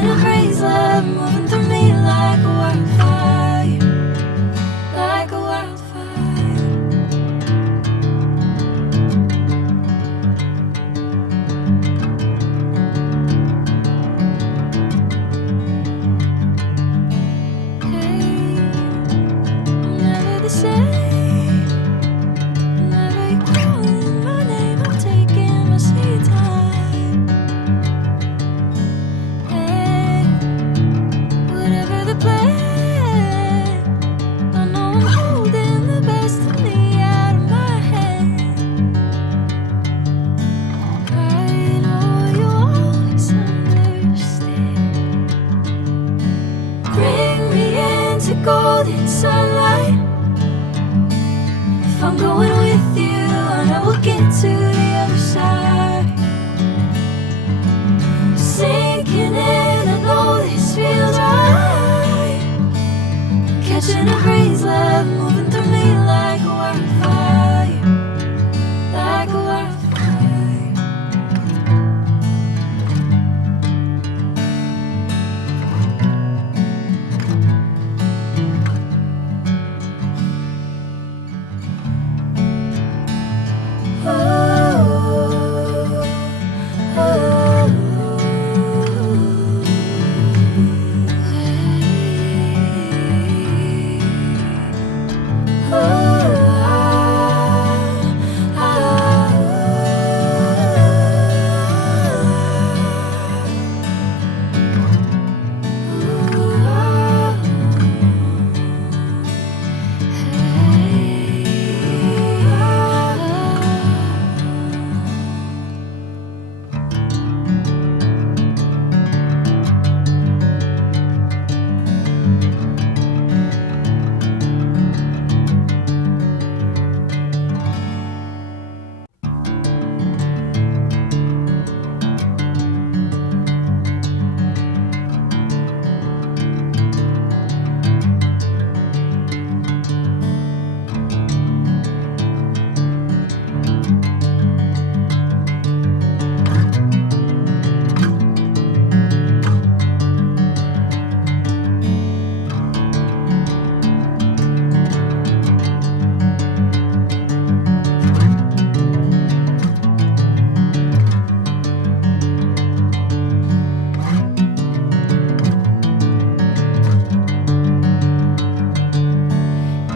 Catching a craze, love moving through me like a wildfire, like a wildfire. Hey, I'm never the same. Whenever you're calling my name, I'm taking my sweet time. Hey, whatever the plan, I know I'm holding the best of me out of my hand. I know you always understand. Bring me into golden sunlight. If I'm going with you, I know we'll get to the other side. Sinking in, I know this feels right. Catching a craze, love moving through me like a wildfire, like a wildfire.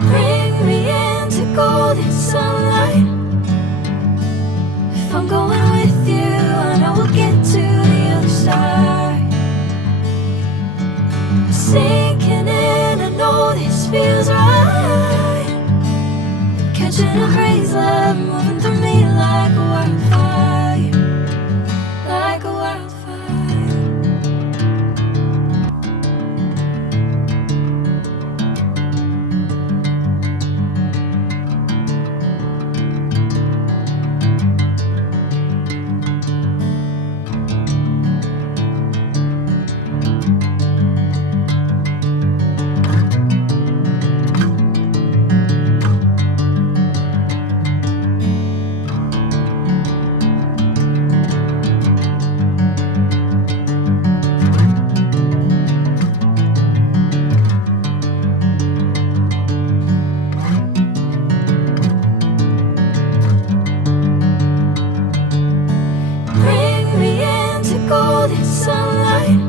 Bring me into golden sunlight. If I'm going with you, I know we'll get to the other side. Sinking in, I know this feels right. Catching a craze, love moving through me like a wildfire, like a wildfire. Bring me into golden sunlight.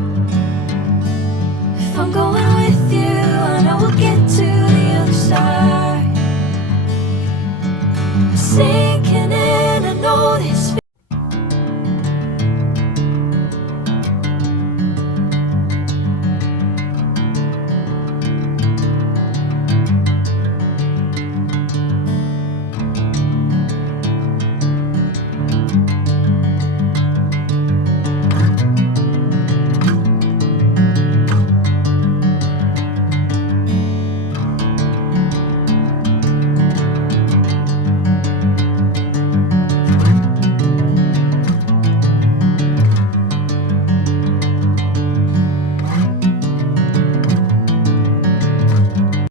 If I'm going with you, I know we'll get to the other side. See